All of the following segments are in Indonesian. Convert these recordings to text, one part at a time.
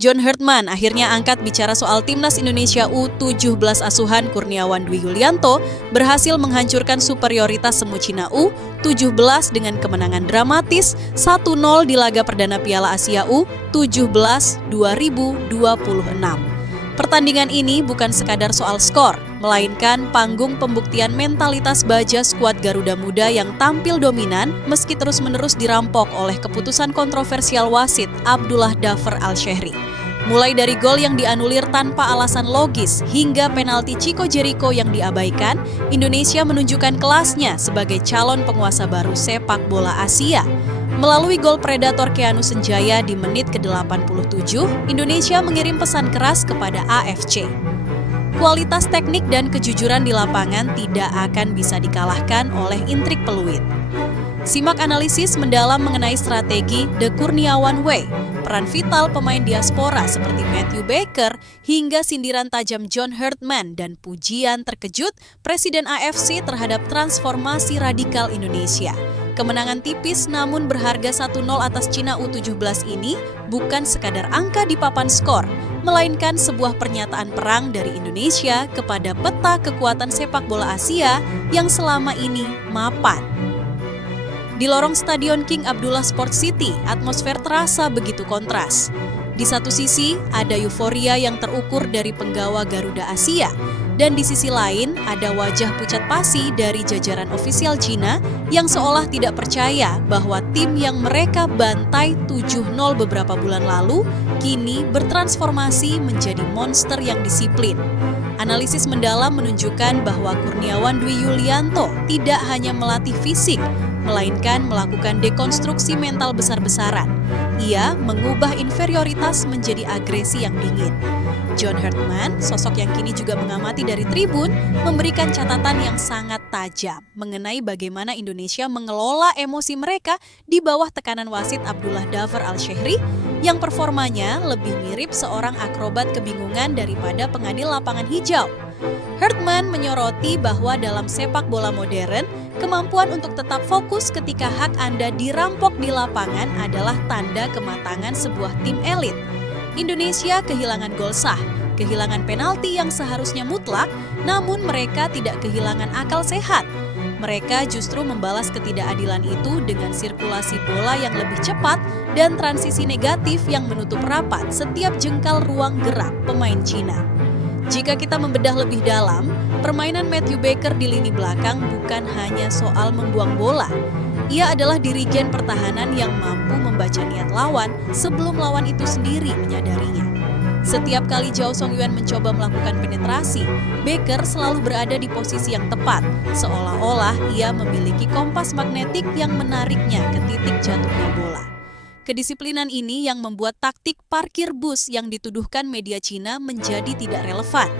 John Herdman akhirnya angkat bicara soal timnas Indonesia U17 asuhan Kurniawan Dwi Yulianto berhasil menghancurkan superioritas semu Cina U17 dengan kemenangan dramatis 1-0 di laga perdana Piala Asia U17 2026. Pertandingan ini bukan sekadar soal skor, melainkan panggung pembuktian mentalitas baja skuad Garuda Muda yang tampil dominan meski terus-menerus dirampok oleh keputusan kontroversial wasit Abdullah Dhafer Al-Shehri. Mulai dari gol yang dianulir tanpa alasan logis hingga penalti Chico Jericho yang diabaikan, Indonesia menunjukkan kelasnya sebagai calon penguasa baru sepak bola Asia. Melalui gol predator Keanu Senjaya di menit ke-87, Indonesia mengirim pesan keras kepada AFC. Kualitas teknik dan kejujuran di lapangan tidak akan bisa dikalahkan oleh intrik peluit. Simak analisis mendalam mengenai strategi The Kurniawan Way, peran vital pemain diaspora seperti Matthew Baker, hingga sindiran tajam John Herdman dan pujian terkejut Presiden AFC terhadap transformasi radikal Indonesia. Kemenangan tipis namun berharga 1-0 atas Cina U17 ini bukan sekadar angka di papan skor, melainkan sebuah pernyataan perang dari Indonesia kepada peta kekuatan sepak bola Asia yang selama ini mapan. Di lorong Stadion King Abdullah Sport City, atmosfer terasa begitu kontras. Di satu sisi, ada euforia yang terukur dari penggawa Garuda Asia, dan di sisi lain ada wajah pucat pasi dari jajaran ofisial Cina yang seolah tidak percaya bahwa tim yang mereka bantai 7-0 beberapa bulan lalu kini bertransformasi menjadi monster yang disiplin. Analisis mendalam menunjukkan bahwa Kurniawan Dwi Yulianto tidak hanya melatih fisik, melainkan melakukan dekonstruksi mental besar-besaran. Ia mengubah inferioritas menjadi agresi yang dingin. John Herdman, sosok yang kini juga mengamati dari tribun, memberikan catatan yang sangat tajam mengenai bagaimana Indonesia mengelola emosi mereka di bawah tekanan wasit Abdullah Dhafer Al-Shehri yang performanya lebih mirip seorang akrobat kebingungan daripada pengadil lapangan hijau. Herdman menyoroti bahwa dalam sepak bola modern, kemampuan untuk tetap fokus ketika hak Anda dirampok di lapangan adalah tanda kematangan sebuah tim elit. Indonesia kehilangan gol sah, kehilangan penalti yang seharusnya mutlak, namun mereka tidak kehilangan akal sehat. Mereka justru membalas ketidakadilan itu dengan sirkulasi bola yang lebih cepat dan transisi negatif yang menutup rapat setiap jengkal ruang gerak pemain Cina. Jika kita membedah lebih dalam, permainan Matthew Baker di lini belakang bukan hanya soal membuang bola. Ia adalah dirigen pertahanan yang mampu membaca niat lawan sebelum lawan itu sendiri menyadarinya. Setiap kali Zhao Songyuan mencoba melakukan penetrasi, Baker selalu berada di posisi yang tepat, seolah-olah ia memiliki kompas magnetik yang menariknya ke titik jatuhnya bola. Kedisiplinan ini yang membuat taktik parkir bus yang dituduhkan media Cina menjadi tidak relevan.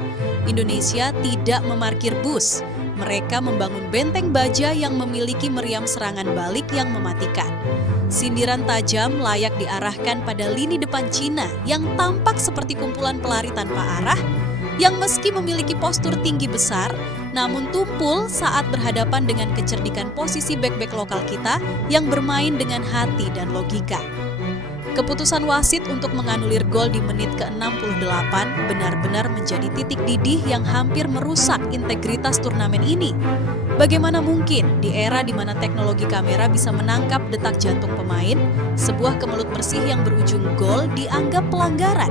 Indonesia tidak memarkir bus. Mereka membangun benteng baja yang memiliki meriam serangan balik yang mematikan. Sindiran tajam layak diarahkan pada lini depan Cina yang tampak seperti kumpulan pelari tanpa arah, yang meski memiliki postur tinggi besar, namun tumpul saat berhadapan dengan kecerdikan posisi bek-bek lokal kita yang bermain dengan hati dan logika. Keputusan wasit untuk menganulir gol di menit ke-68 benar-benar menjadi titik didih yang hampir merusak integritas turnamen ini. Bagaimana mungkin di era di mana teknologi kamera bisa menangkap detak jantung pemain, sebuah kemelut bersih yang berujung gol dianggap pelanggaran?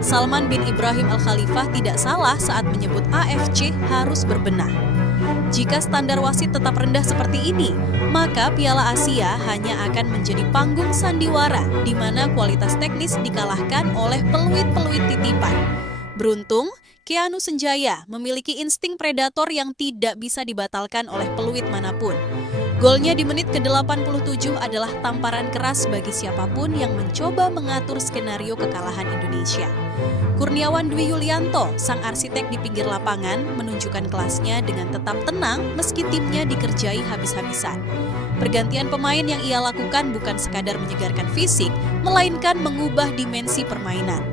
Salman bin Ibrahim Al-Khalifah tidak salah saat menyebut AFC harus berbenah. Jika standar wasit tetap rendah seperti ini, maka Piala Asia hanya akan menjadi panggung sandiwara di mana kualitas teknis dikalahkan oleh peluit-peluit titipan. Beruntung, Keanu Senjaya memiliki insting predator yang tidak bisa dibatalkan oleh peluit manapun. Golnya di menit ke-87 adalah tamparan keras bagi siapapun yang mencoba mengatur skenario kekalahan Indonesia. Kurniawan Dwi Yulianto, sang arsitek di pinggir lapangan, menunjukkan kelasnya dengan tetap tenang meski timnya dikerjai habis-habisan. Pergantian pemain yang ia lakukan bukan sekadar menyegarkan fisik, melainkan mengubah dimensi permainan.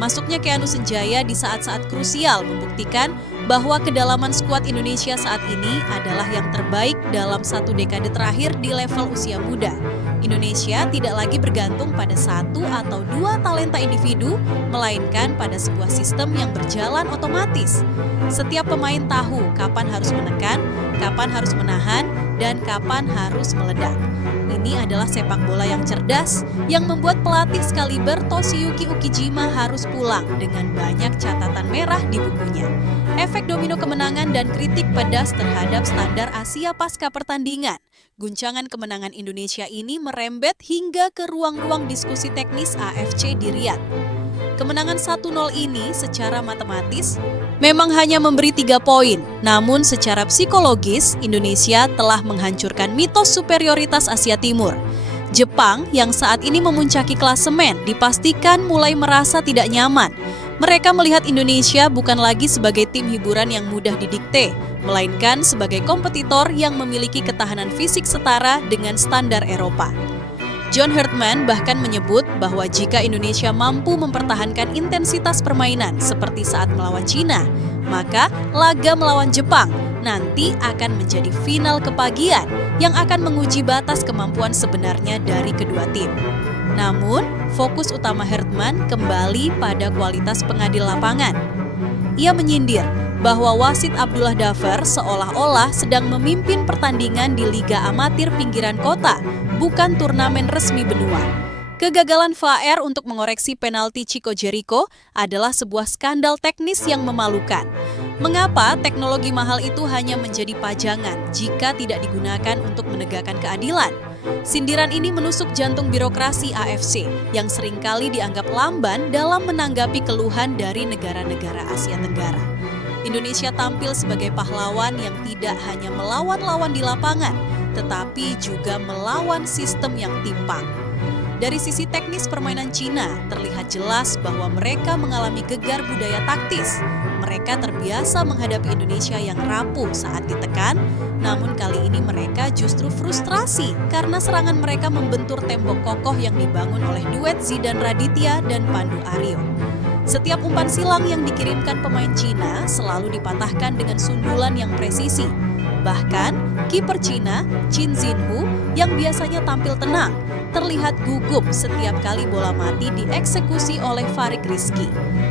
Masuknya Keanu Senjaya di saat-saat krusial membuktikan bahwa kedalaman skuad Indonesia saat ini adalah yang terbaik dalam satu dekade terakhir di level usia muda. Indonesia tidak lagi bergantung pada satu atau dua talenta individu, melainkan pada sebuah sistem yang berjalan otomatis. Setiap pemain tahu kapan harus menekan, kapan harus menahan, dan kapan harus meledak. Ini adalah sepak bola yang cerdas yang membuat pelatih sekaliber Toshiyuki Ukijima harus pulang dengan banyak catatan merah di bukunya. Efek domino kemenangan dan kritik pedas terhadap standar Asia pasca pertandingan. Guncangan kemenangan Indonesia ini merembet hingga ke ruang-ruang diskusi teknis AFC di Riyadh. Kemenangan 1-0 ini secara matematis memang hanya memberi 3 poin, namun secara psikologis Indonesia telah menghancurkan mitos superioritas Asia Timur. Jepang yang saat ini memuncaki klasemen dipastikan mulai merasa tidak nyaman. Mereka melihat Indonesia bukan lagi sebagai tim hiburan yang mudah didikte, melainkan sebagai kompetitor yang memiliki ketahanan fisik setara dengan standar Eropa. John Herdman bahkan menyebut bahwa jika Indonesia mampu mempertahankan intensitas permainan seperti saat melawan Cina, maka laga melawan Jepang nanti akan menjadi final kepagian yang akan menguji batas kemampuan sebenarnya dari kedua tim. Namun, fokus utama Herdman kembali pada kualitas pengadil lapangan. Ia menyindir bahwa wasit Abdullah Dafer seolah-olah sedang memimpin pertandingan di Liga Amatir Pinggiran Kota, bukan turnamen resmi benua. Kegagalan VAR untuk mengoreksi penalti Chico Jericho adalah sebuah skandal teknis yang memalukan. Mengapa teknologi mahal itu hanya menjadi pajangan jika tidak digunakan untuk menegakkan keadilan? Sindiran ini menusuk jantung birokrasi AFC yang seringkali dianggap lamban dalam menanggapi keluhan dari negara-negara Asia Tenggara. Indonesia tampil sebagai pahlawan yang tidak hanya melawan lawan di lapangan, tetapi juga melawan sistem yang timpang. Dari sisi teknis permainan Cina, terlihat jelas bahwa mereka mengalami gegar budaya taktis. Mereka terbiasa menghadapi Indonesia yang rapuh saat ditekan, namun kali ini mereka justru frustrasi karena serangan mereka membentur tembok kokoh yang dibangun oleh duet Zidane Raditya dan Pandu Aryo. Setiap umpan silang yang dikirimkan pemain Cina selalu dipatahkan dengan sundulan yang presisi. Bahkan, kiper Cina, Qin Xinhu, yang biasanya tampil tenang, terlihat gugup setiap kali bola mati dieksekusi oleh Farik Rizky.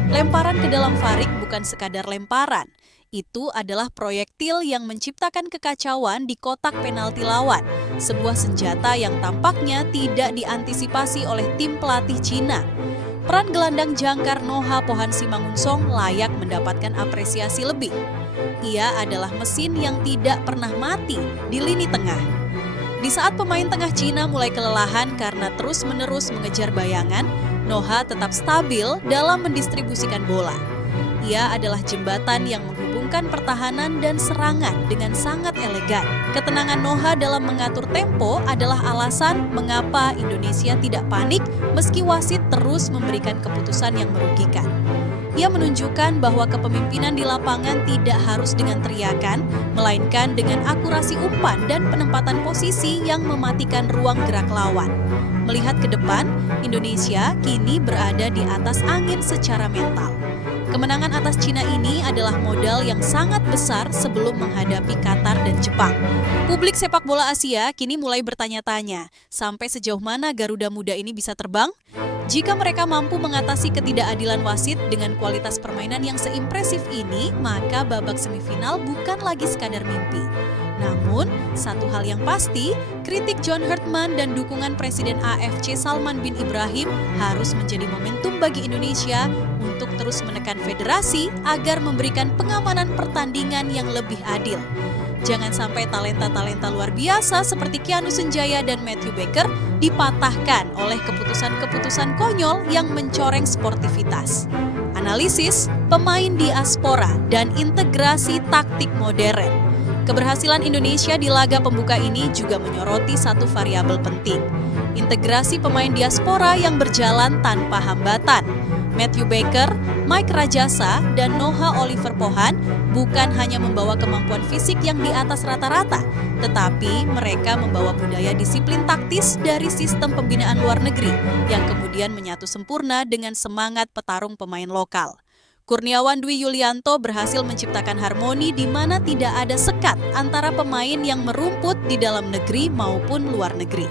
Lemparan ke dalam Farik bukan sekadar lemparan. Itu adalah proyektil yang menciptakan kekacauan di kotak penalti lawan, sebuah senjata yang tampaknya tidak diantisipasi oleh tim pelatih Cina. Peran gelandang jangkar Noha Pohan Simangunsong layak mendapatkan apresiasi lebih. Ia adalah mesin yang tidak pernah mati di lini tengah. Di saat pemain tengah Cina mulai kelelahan karena terus-menerus mengejar bayangan, Noha tetap stabil dalam mendistribusikan bola. Ia adalah jembatan yang menghubungkan pertahanan dan serangan dengan sangat elegan. Ketenangan Noha dalam mengatur tempo adalah alasan mengapa Indonesia tidak panik meski wasit terus memberikan keputusan yang merugikan. Ia menunjukkan bahwa kepemimpinan di lapangan tidak harus dengan teriakan, melainkan dengan akurasi umpan dan penempatan posisi yang mematikan ruang gerak lawan. Melihat ke depan, Indonesia kini berada di atas angin secara mental. Kemenangan atas Cina ini adalah modal yang sangat besar sebelum menghadapi Qatar dan Jepang. Publik sepak bola Asia kini mulai bertanya-tanya, sampai sejauh mana Garuda Muda ini bisa terbang? Jika mereka mampu mengatasi ketidakadilan wasit dengan kualitas permainan yang seimpresif ini, maka babak semifinal bukan lagi sekadar mimpi. Namun, satu hal yang pasti, kritik John Herdman dan dukungan Presiden AFC Salman bin Ibrahim harus menjadi momentum bagi Indonesia untuk terus menekan federasi agar memberikan pengamanan pertandingan yang lebih adil. Jangan sampai talenta-talenta luar biasa seperti Keanu Senjaya dan Matthew Baker dipatahkan oleh keputusan-keputusan konyol yang mencoreng sportivitas. Analisis, pemain diaspora, dan integrasi taktik modern. Keberhasilan Indonesia di laga pembuka ini juga menyoroti satu variabel penting, integrasi pemain diaspora yang berjalan tanpa hambatan. Matthew Baker, Mike Rajasa, dan Noha Oliver Pohan bukan hanya membawa kemampuan fisik yang di atas rata-rata, tetapi mereka membawa budaya disiplin taktis dari sistem pembinaan luar negeri yang kemudian menyatu sempurna dengan semangat petarung pemain lokal. Kurniawan Dwi Yulianto berhasil menciptakan harmoni di mana tidak ada sekat antara pemain yang merumput di dalam negeri maupun luar negeri.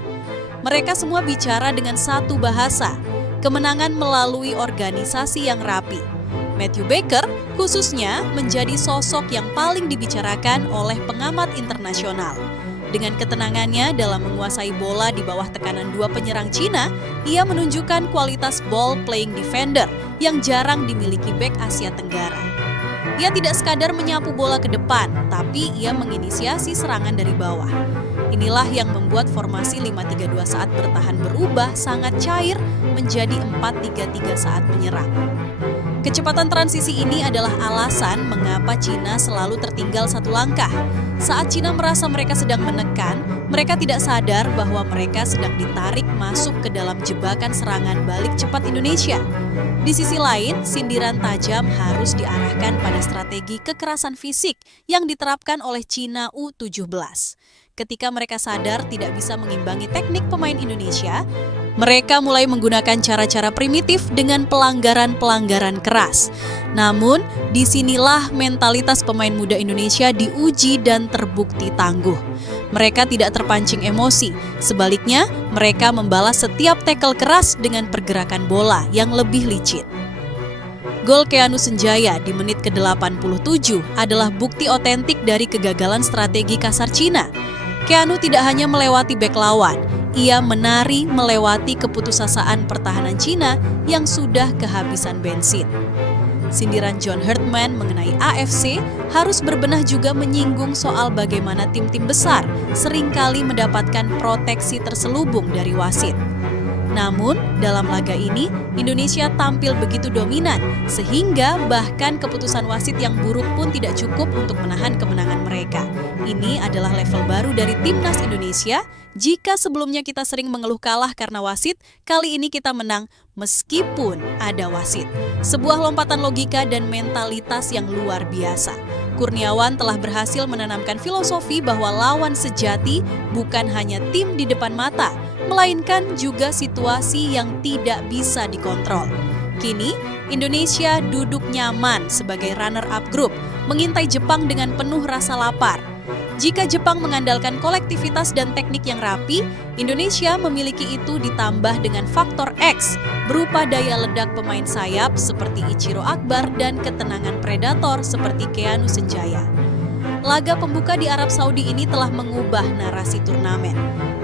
Mereka semua bicara dengan satu bahasa, kemenangan melalui organisasi yang rapi. Matthew Baker khususnya menjadi sosok yang paling dibicarakan oleh pengamat internasional. Dengan ketenangannya dalam menguasai bola di bawah tekanan dua penyerang Cina, ia menunjukkan kualitas ball playing defender yang jarang dimiliki bek Asia Tenggara. Ia tidak sekadar menyapu bola ke depan, tapi ia menginisiasi serangan dari bawah. Inilah yang membuat formasi 5-3-2 saat bertahan berubah sangat cair menjadi 4-3-3 saat menyerang. Kecepatan transisi ini adalah alasan mengapa Cina selalu tertinggal satu langkah. Saat Cina merasa mereka sedang menekan, mereka tidak sadar bahwa mereka sedang ditarik masuk ke dalam jebakan serangan balik cepat Indonesia. Di sisi lain, sindiran tajam harus diarahkan pada strategi kekerasan fisik yang diterapkan oleh Cina U17. Ketika mereka sadar tidak bisa mengimbangi teknik pemain Indonesia, mereka mulai menggunakan cara-cara primitif dengan pelanggaran-pelanggaran keras. Namun, disinilah mentalitas pemain muda Indonesia diuji dan terbukti tangguh. Mereka tidak terpancing emosi, sebaliknya mereka membalas setiap tackle keras dengan pergerakan bola yang lebih licin. Gol Keanu Senjaya di menit ke-87 adalah bukti otentik dari kegagalan strategi kasar Cina. Keanu tidak hanya melewati bek lawan, ia menari melewati keputusasaan pertahanan Cina yang sudah kehabisan bensin. Sindiran John Herdman mengenai AFC harus berbenah juga menyinggung soal bagaimana tim-tim besar seringkali mendapatkan proteksi terselubung dari wasit. Namun, dalam laga ini, Indonesia tampil begitu dominan, sehingga bahkan keputusan wasit yang buruk pun tidak cukup untuk menahan kemenangan mereka. Ini adalah level baru dari Timnas Indonesia. Jika sebelumnya kita sering mengeluh kalah karena wasit, kali ini kita menang meskipun ada wasit. Sebuah lompatan logika dan mentalitas yang luar biasa. Kurniawan telah berhasil menanamkan filosofi bahwa lawan sejati bukan hanya tim di depan mata, melainkan juga situasi yang tidak bisa dikontrol. Kini, Indonesia duduk nyaman sebagai runner-up grup, mengintai Jepang dengan penuh rasa lapar. Jika Jepang mengandalkan kolektivitas dan teknik yang rapi, Indonesia memiliki itu ditambah dengan faktor X, berupa daya ledak pemain sayap seperti Ichiro Akbar dan ketenangan predator seperti Keanu Senjaya. Laga pembuka di Arab Saudi ini telah mengubah narasi turnamen.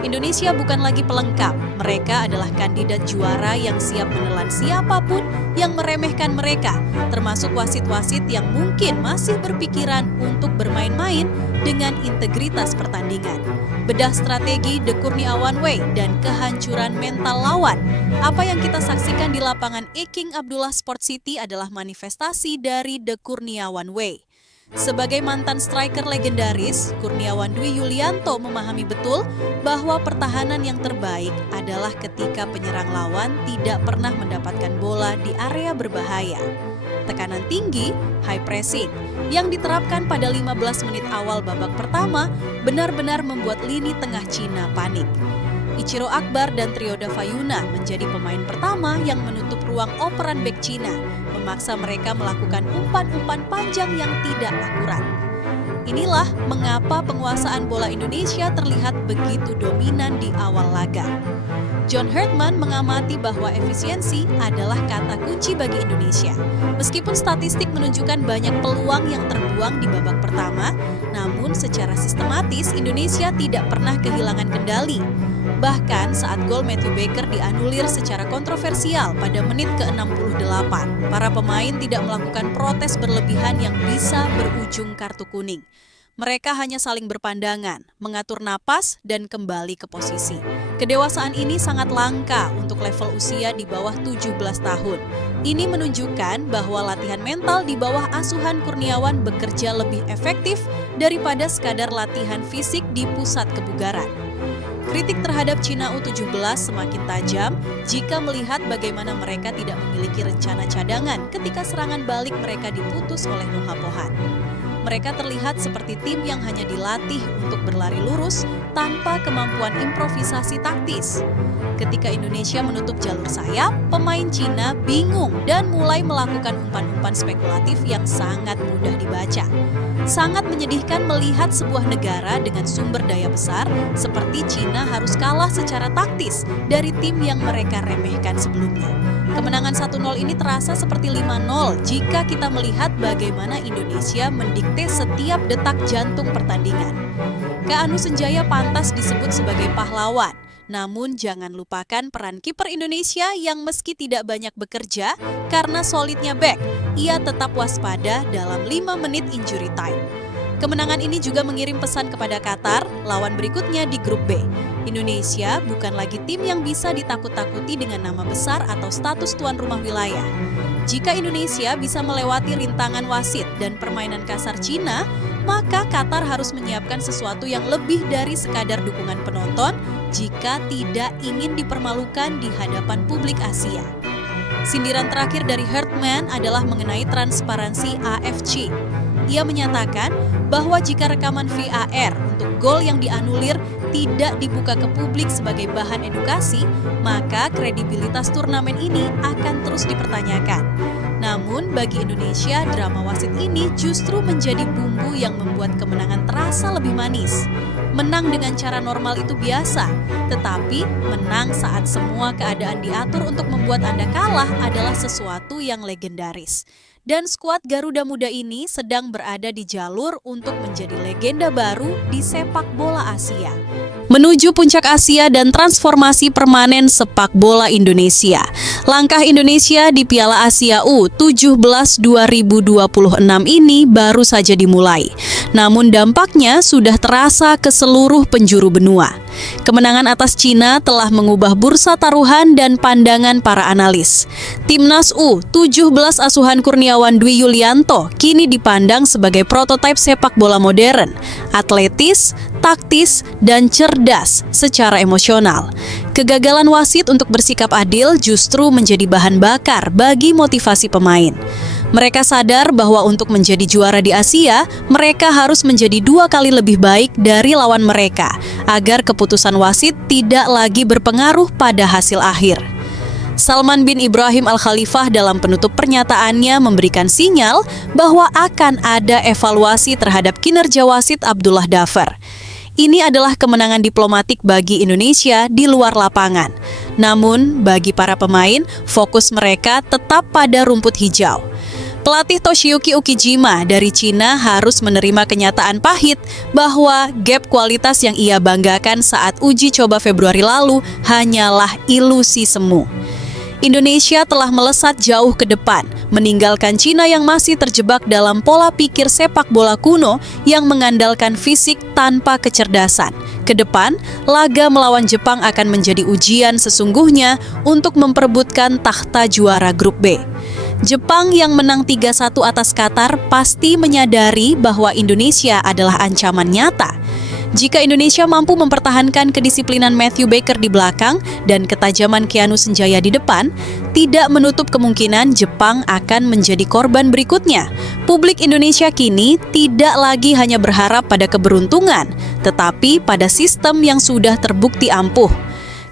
Indonesia bukan lagi pelengkap, mereka adalah kandidat juara yang siap menelan siapapun yang meremehkan mereka, termasuk wasit-wasit yang mungkin masih berpikiran untuk bermain-main dengan integritas pertandingan. Bedah strategi The Kurniawan Way dan kehancuran mental lawan. Apa yang kita saksikan di lapangan King Abdullah Sport City adalah manifestasi dari The Kurniawan Way. Sebagai mantan striker legendaris, Kurniawan Dwi Yulianto memahami betul bahwa pertahanan yang terbaik adalah ketika penyerang lawan tidak pernah mendapatkan bola di area berbahaya. Tekanan tinggi, high pressing, yang diterapkan pada 15 menit awal babak pertama benar-benar membuat lini tengah Cina panik. Ichiro Akbar dan Trio Davayuna menjadi pemain pertama yang menutup ruang operan bek Cina, memaksa mereka melakukan umpan-umpan panjang yang tidak akurat. Inilah mengapa penguasaan bola Indonesia terlihat begitu dominan di awal laga. John Herdman mengamati bahwa efisiensi adalah kata kunci bagi Indonesia. Meskipun statistik menunjukkan banyak peluang yang terbuang di babak pertama, namun secara sistematis Indonesia tidak pernah kehilangan kendali. Bahkan saat gol Matthew Baker dianulir secara kontroversial pada menit ke-68, para pemain tidak melakukan protes berlebihan yang bisa berujung kartu kuning. Mereka hanya saling berpandangan, mengatur napas, dan kembali ke posisi. Kedewasaan ini sangat langka untuk level usia di bawah 17 tahun. Ini menunjukkan bahwa latihan mental di bawah asuhan Kurniawan bekerja lebih efektif daripada sekadar latihan fisik di pusat kebugaran. Kritik terhadap Cina U17 semakin tajam jika melihat bagaimana mereka tidak memiliki rencana cadangan ketika serangan balik mereka diputus oleh Noha Pohan. mereka terlihat seperti tim yang hanya dilatih untuk berlari lurus tanpa kemampuan improvisasi taktis. Ketika Indonesia menutup jalur sayap, pemain Cina bingung dan mulai melakukan umpan-umpan spekulatif yang sangat mudah dibaca. Sangat menyedihkan melihat sebuah negara dengan sumber daya besar seperti Cina harus kalah secara taktis dari tim yang mereka remehkan sebelumnya. Kemenangan 1-0 ini terasa seperti 5-0 jika kita melihat bagaimana Indonesia mendikte setiap detak jantung pertandingan. Kak Anu Senjaya pantas disebut sebagai pahlawan. Namun jangan lupakan peran kiper Indonesia yang meski tidak banyak bekerja karena solidnya back, ia tetap waspada dalam 5 menit injury time. Kemenangan ini juga mengirim pesan kepada Qatar, lawan berikutnya di grup B. Indonesia bukan lagi tim yang bisa ditakut-takuti dengan nama besar atau status tuan rumah wilayah. Jika Indonesia bisa melewati rintangan wasit dan permainan kasar Cina, maka Qatar harus menyiapkan sesuatu yang lebih dari sekadar dukungan penonton jika tidak ingin dipermalukan di hadapan publik Asia. Sindiran terakhir dari Herdman adalah mengenai transparansi AFC. Ia menyatakan bahwa jika rekaman VAR untuk gol yang dianulir tidak dibuka ke publik sebagai bahan edukasi, maka kredibilitas turnamen ini akan terus dipertanyakan. Namun bagi Indonesia, drama wasit ini justru menjadi bumbu yang membuat kemenangan terasa lebih manis. Menang dengan cara normal itu biasa, tetapi menang saat semua keadaan diatur untuk membuat Anda kalah adalah sesuatu yang legendaris. Dan skuad Garuda Muda ini sedang berada di jalur untuk menjadi legenda baru di sepak bola Asia. Menuju puncak Asia dan transformasi permanen sepak bola Indonesia. Langkah Indonesia di Piala Asia U17 2026 ini baru saja dimulai. Namun dampaknya sudah terasa ke seluruh penjuru benua. Kemenangan atas Cina telah mengubah bursa taruhan dan pandangan para analis. Timnas U17 asuhan Kurniawan Dwi Yulianto kini dipandang sebagai prototipe sepak bola modern, atletis, taktis, dan cerdas secara emosional. Kegagalan wasit untuk bersikap adil justru menjadi bahan bakar bagi motivasi pemain. Mereka sadar bahwa untuk menjadi juara di Asia, mereka harus menjadi 2 kali lebih baik dari lawan mereka, agar keputusan wasit tidak lagi berpengaruh pada hasil akhir. Salman bin Ibrahim Al-Khalifah dalam penutup pernyataannya memberikan sinyal bahwa akan ada evaluasi terhadap kinerja wasit Abdullah Dafar. Ini adalah kemenangan diplomatik bagi Indonesia di luar lapangan. Namun, bagi para pemain, fokus mereka tetap pada rumput hijau. Pelatih Toshiyuki Ukijima dari Cina harus menerima kenyataan pahit bahwa gap kualitas yang ia banggakan saat uji coba Februari lalu hanyalah ilusi semu. Indonesia telah melesat jauh ke depan, meninggalkan Cina yang masih terjebak dalam pola pikir sepak bola kuno yang mengandalkan fisik tanpa kecerdasan. Ke depan, laga melawan Jepang akan menjadi ujian sesungguhnya untuk memperebutkan takhta juara grup B. Jepang yang menang 3-1 atas Qatar pasti menyadari bahwa Indonesia adalah ancaman nyata. Jika Indonesia mampu mempertahankan kedisiplinan Matthew Baker di belakang dan ketajaman Keanu Senjaya di depan, tidak menutup kemungkinan Jepang akan menjadi korban berikutnya. Publik Indonesia kini tidak lagi hanya berharap pada keberuntungan, tetapi pada sistem yang sudah terbukti ampuh.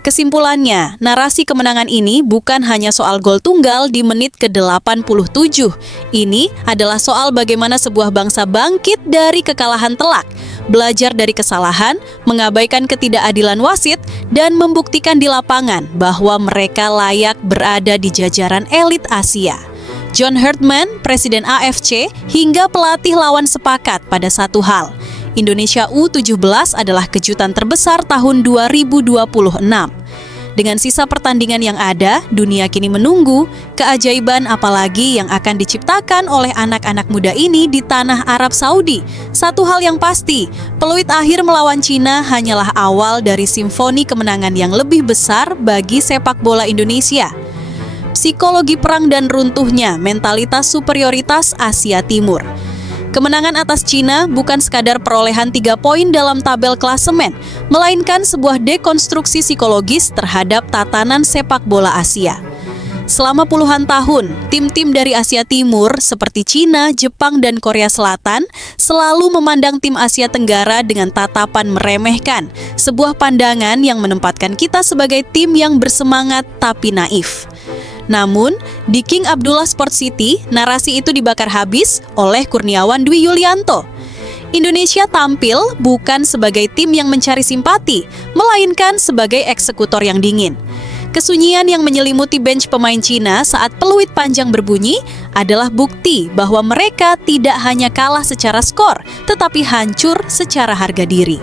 Kesimpulannya, narasi kemenangan ini bukan hanya soal gol tunggal di menit ke-87. Ini adalah soal bagaimana sebuah bangsa bangkit dari kekalahan telak, belajar dari kesalahan, mengabaikan ketidakadilan wasit, dan membuktikan di lapangan bahwa mereka layak berada di jajaran elit Asia. John Herdman, Presiden AFC, hingga pelatih lawan sepakat pada satu hal. Indonesia U17 adalah kejutan terbesar tahun 2026. Dengan sisa pertandingan yang ada, dunia kini menunggu keajaiban apalagi yang akan diciptakan oleh anak-anak muda ini di tanah Arab Saudi. Satu hal yang pasti, peluit akhir melawan Cina hanyalah awal dari simfoni kemenangan yang lebih besar bagi sepak bola Indonesia. Psikologi perang dan runtuhnya mentalitas superioritas Asia Timur. Kemenangan atas Cina bukan sekadar perolehan 3 poin dalam tabel klasemen, melainkan sebuah dekonstruksi psikologis terhadap tatanan sepak bola Asia. Selama puluhan tahun, tim-tim dari Asia Timur seperti Cina, Jepang, dan Korea Selatan selalu memandang tim Asia Tenggara dengan tatapan meremehkan, sebuah pandangan yang menempatkan kita sebagai tim yang bersemangat tapi naif. Namun, di King Abdullah Sport City, narasi itu dibakar habis oleh Kurniawan Dwi Yulianto. Indonesia tampil bukan sebagai tim yang mencari simpati, melainkan sebagai eksekutor yang dingin. Kesunyian yang menyelimuti bench pemain Cina saat peluit panjang berbunyi adalah bukti bahwa mereka tidak hanya kalah secara skor, tetapi hancur secara harga diri.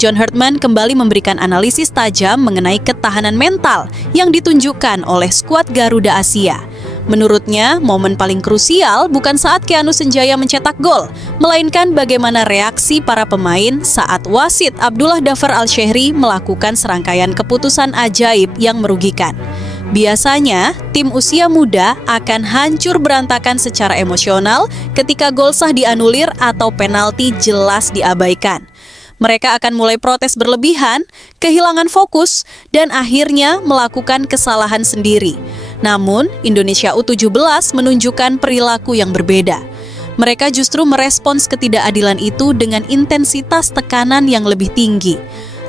John Herdman kembali memberikan analisis tajam mengenai ketahanan mental yang ditunjukkan oleh skuad Garuda Asia. Menurutnya, momen paling krusial bukan saat Keanu Senjaya mencetak gol, melainkan bagaimana reaksi para pemain saat wasit Abdullah Dhafar Al-Shehri melakukan serangkaian keputusan ajaib yang merugikan. Biasanya, tim usia muda akan hancur berantakan secara emosional ketika gol sah dianulir atau penalti jelas diabaikan. Mereka akan mulai protes berlebihan, kehilangan fokus, dan akhirnya melakukan kesalahan sendiri. Namun, Indonesia U17 menunjukkan perilaku yang berbeda. Mereka justru merespons ketidakadilan itu dengan intensitas tekanan yang lebih tinggi.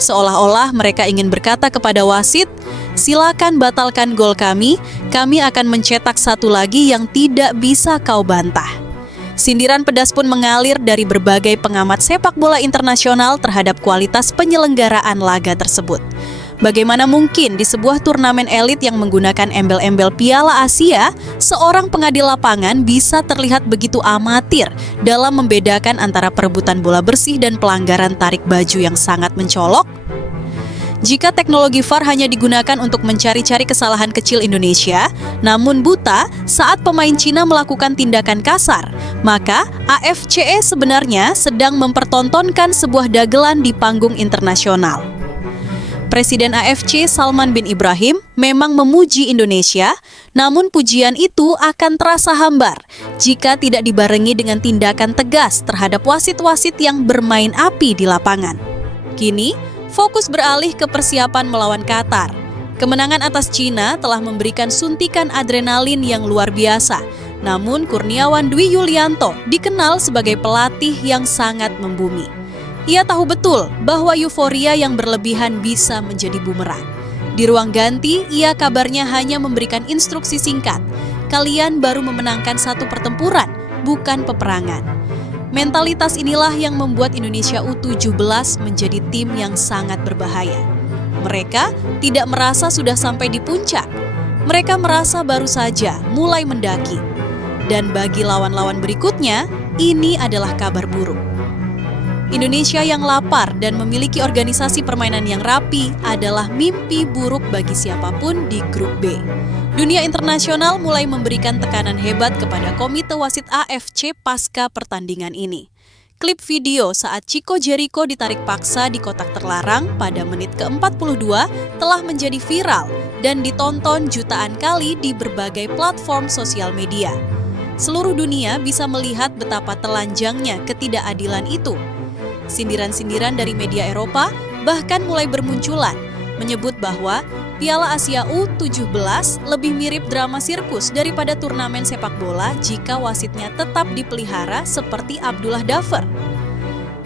Seolah-olah mereka ingin berkata kepada wasit, "Silakan batalkan gol kami akan mencetak satu lagi yang tidak bisa kau bantah." Sindiran pedas pun mengalir dari berbagai pengamat sepak bola internasional terhadap kualitas penyelenggaraan laga tersebut. Bagaimana mungkin di sebuah turnamen elit yang menggunakan embel-embel Piala Asia, seorang pengadil lapangan bisa terlihat begitu amatir dalam membedakan antara perebutan bola bersih dan pelanggaran tarik baju yang sangat mencolok? Jika teknologi VAR hanya digunakan untuk mencari-cari kesalahan kecil Indonesia, namun buta saat pemain Cina melakukan tindakan kasar, maka AFCE sebenarnya sedang mempertontonkan sebuah dagelan di panggung internasional. Presiden AFC Salman bin Ibrahim memang memuji Indonesia, namun pujian itu akan terasa hambar jika tidak dibarengi dengan tindakan tegas terhadap wasit-wasit yang bermain api di lapangan. Kini, fokus beralih ke persiapan melawan Qatar. Kemenangan atas Cina telah memberikan suntikan adrenalin yang luar biasa. Namun Kurniawan Dwi Yulianto dikenal sebagai pelatih yang sangat membumi. Ia tahu betul bahwa euforia yang berlebihan bisa menjadi bumerang. Di ruang ganti, ia kabarnya hanya memberikan instruksi singkat. Kalian baru memenangkan satu pertempuran, bukan peperangan. Mentalitas inilah yang membuat Indonesia U17 menjadi tim yang sangat berbahaya. Mereka tidak merasa sudah sampai di puncak. Mereka merasa baru saja mulai mendaki. Dan bagi lawan-lawan berikutnya, ini adalah kabar buruk. Indonesia yang lapar dan memiliki organisasi permainan yang rapi adalah mimpi buruk bagi siapapun di grup B. Dunia internasional mulai memberikan tekanan hebat kepada Komite Wasit AFC pasca pertandingan ini. Klip video saat Chico Jericho ditarik paksa di kotak terlarang pada menit ke-42 telah menjadi viral dan ditonton jutaan kali di berbagai platform sosial media. Seluruh dunia bisa melihat betapa telanjangnya ketidakadilan itu. Sindiran-sindiran dari media Eropa bahkan mulai bermunculan, menyebut bahwa Piala Asia U17 lebih mirip drama sirkus daripada turnamen sepak bola jika wasitnya tetap dipelihara seperti Abdullah Dhafar.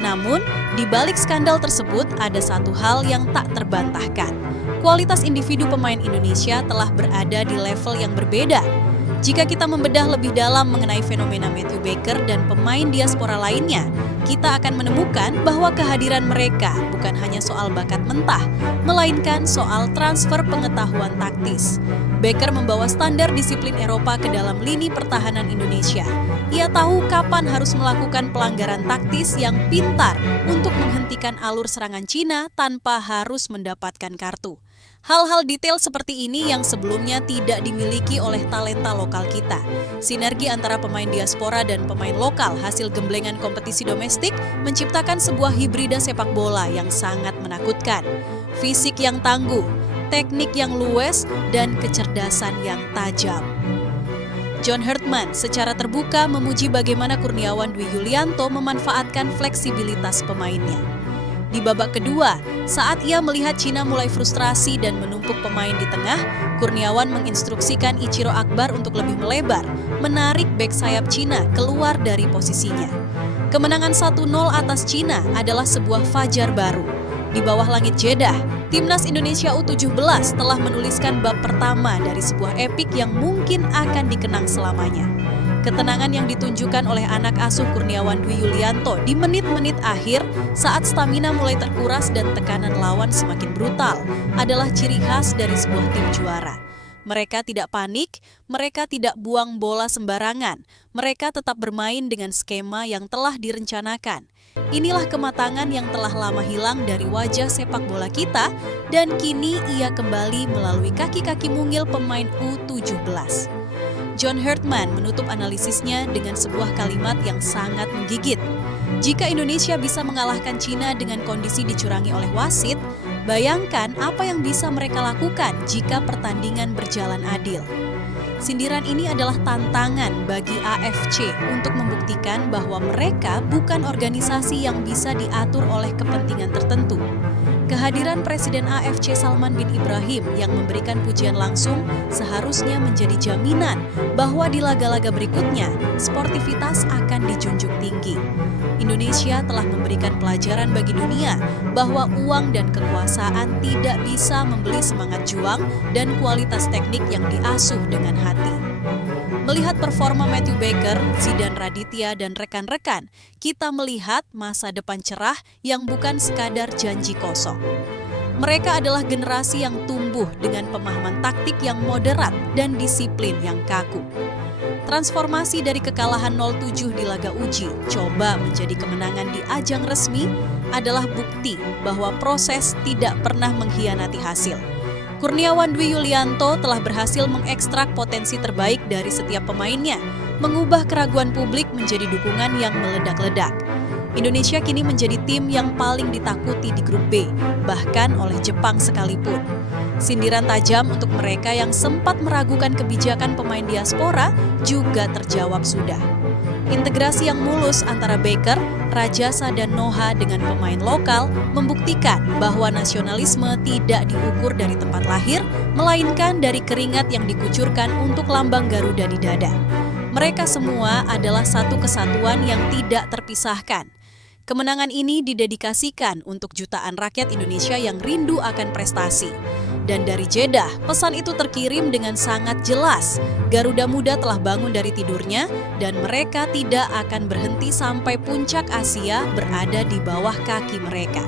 Namun, di balik skandal tersebut ada satu hal yang tak terbantahkan. Kualitas individu pemain Indonesia telah berada di level yang berbeda. Jika kita membedah lebih dalam mengenai fenomena Matthew Baker dan pemain diaspora lainnya, kita akan menemukan bahwa kehadiran mereka bukan hanya soal bakat mentah, melainkan soal transfer pengetahuan taktis. Baker membawa standar disiplin Eropa ke dalam lini pertahanan Indonesia. Ia tahu kapan harus melakukan pelanggaran taktis yang pintar untuk menghentikan alur serangan Cina tanpa harus mendapatkan kartu. Hal-hal detail seperti ini yang sebelumnya tidak dimiliki oleh talenta lokal kita. Sinergi antara pemain diaspora dan pemain lokal hasil gemblengan kompetisi domestik menciptakan sebuah hibrida sepak bola yang sangat menakutkan. Fisik yang tangguh, teknik yang luwes, dan kecerdasan yang tajam. John Herdman secara terbuka memuji bagaimana Kurniawan Dwi Yulianto memanfaatkan fleksibilitas pemainnya. Di babak kedua, saat ia melihat Cina mulai frustrasi dan menumpuk pemain di tengah, Kurniawan menginstruksikan Ichiro Akbar untuk lebih melebar, menarik bek sayap Cina keluar dari posisinya. Kemenangan 1-0 atas Cina adalah sebuah fajar baru. Di bawah langit Jeddah, Timnas Indonesia U17 telah menuliskan bab pertama dari sebuah epik yang mungkin akan dikenang selamanya. Ketenangan yang ditunjukkan oleh anak asuh Kurniawan Dwi Yulianto di menit-menit akhir saat stamina mulai terkuras dan tekanan lawan semakin brutal adalah ciri khas dari sebuah tim juara. Mereka tidak panik, mereka tidak buang bola sembarangan, mereka tetap bermain dengan skema yang telah direncanakan. Inilah kematangan yang telah lama hilang dari wajah sepak bola kita dan kini ia kembali melalui kaki-kaki mungil pemain U17. John Herdman menutup analisisnya dengan sebuah kalimat yang sangat menggigit. Jika Indonesia bisa mengalahkan Cina dengan kondisi dicurangi oleh wasit, bayangkan apa yang bisa mereka lakukan jika pertandingan berjalan adil. Sindiran ini adalah tantangan bagi AFC untuk membuktikan bahwa mereka bukan organisasi yang bisa diatur oleh kepentingan tertentu. Kehadiran Presiden AFC Salman bin Ibrahim yang memberikan pujian langsung seharusnya menjadi jaminan bahwa di laga-laga berikutnya, sportivitas akan dijunjung tinggi. Indonesia telah memberikan pelajaran bagi dunia bahwa uang dan kekuasaan tidak bisa membeli semangat juang dan kualitas teknik yang diasuh dengan hati. Melihat performa Matthew Baker, Zidan Raditya, dan rekan-rekan, kita melihat masa depan cerah yang bukan sekadar janji kosong. Mereka adalah generasi yang tumbuh dengan pemahaman taktik yang moderat dan disiplin yang kaku. Transformasi dari kekalahan 0-7 di laga uji, coba menjadi kemenangan di ajang resmi, adalah bukti bahwa proses tidak pernah mengkhianati hasil. Kurniawan Dwi Yulianto telah berhasil mengekstrak potensi terbaik dari setiap pemainnya, mengubah keraguan publik menjadi dukungan yang meledak-ledak. Indonesia kini menjadi tim yang paling ditakuti di grup B, bahkan oleh Jepang sekalipun. Sindiran tajam untuk mereka yang sempat meragukan kebijakan pemain diaspora juga terjawab sudah. Integrasi yang mulus antara Baker, Rajasa, dan Noha dengan pemain lokal membuktikan bahwa nasionalisme tidak diukur dari tempat lahir, melainkan dari keringat yang dikucurkan untuk lambang Garuda di dada. Mereka semua adalah satu kesatuan yang tidak terpisahkan. Kemenangan ini didedikasikan untuk jutaan rakyat Indonesia yang rindu akan prestasi. Dan dari Jeddah, pesan itu terkirim dengan sangat jelas. Garuda Muda telah bangun dari tidurnya dan mereka tidak akan berhenti sampai puncak Asia berada di bawah kaki mereka.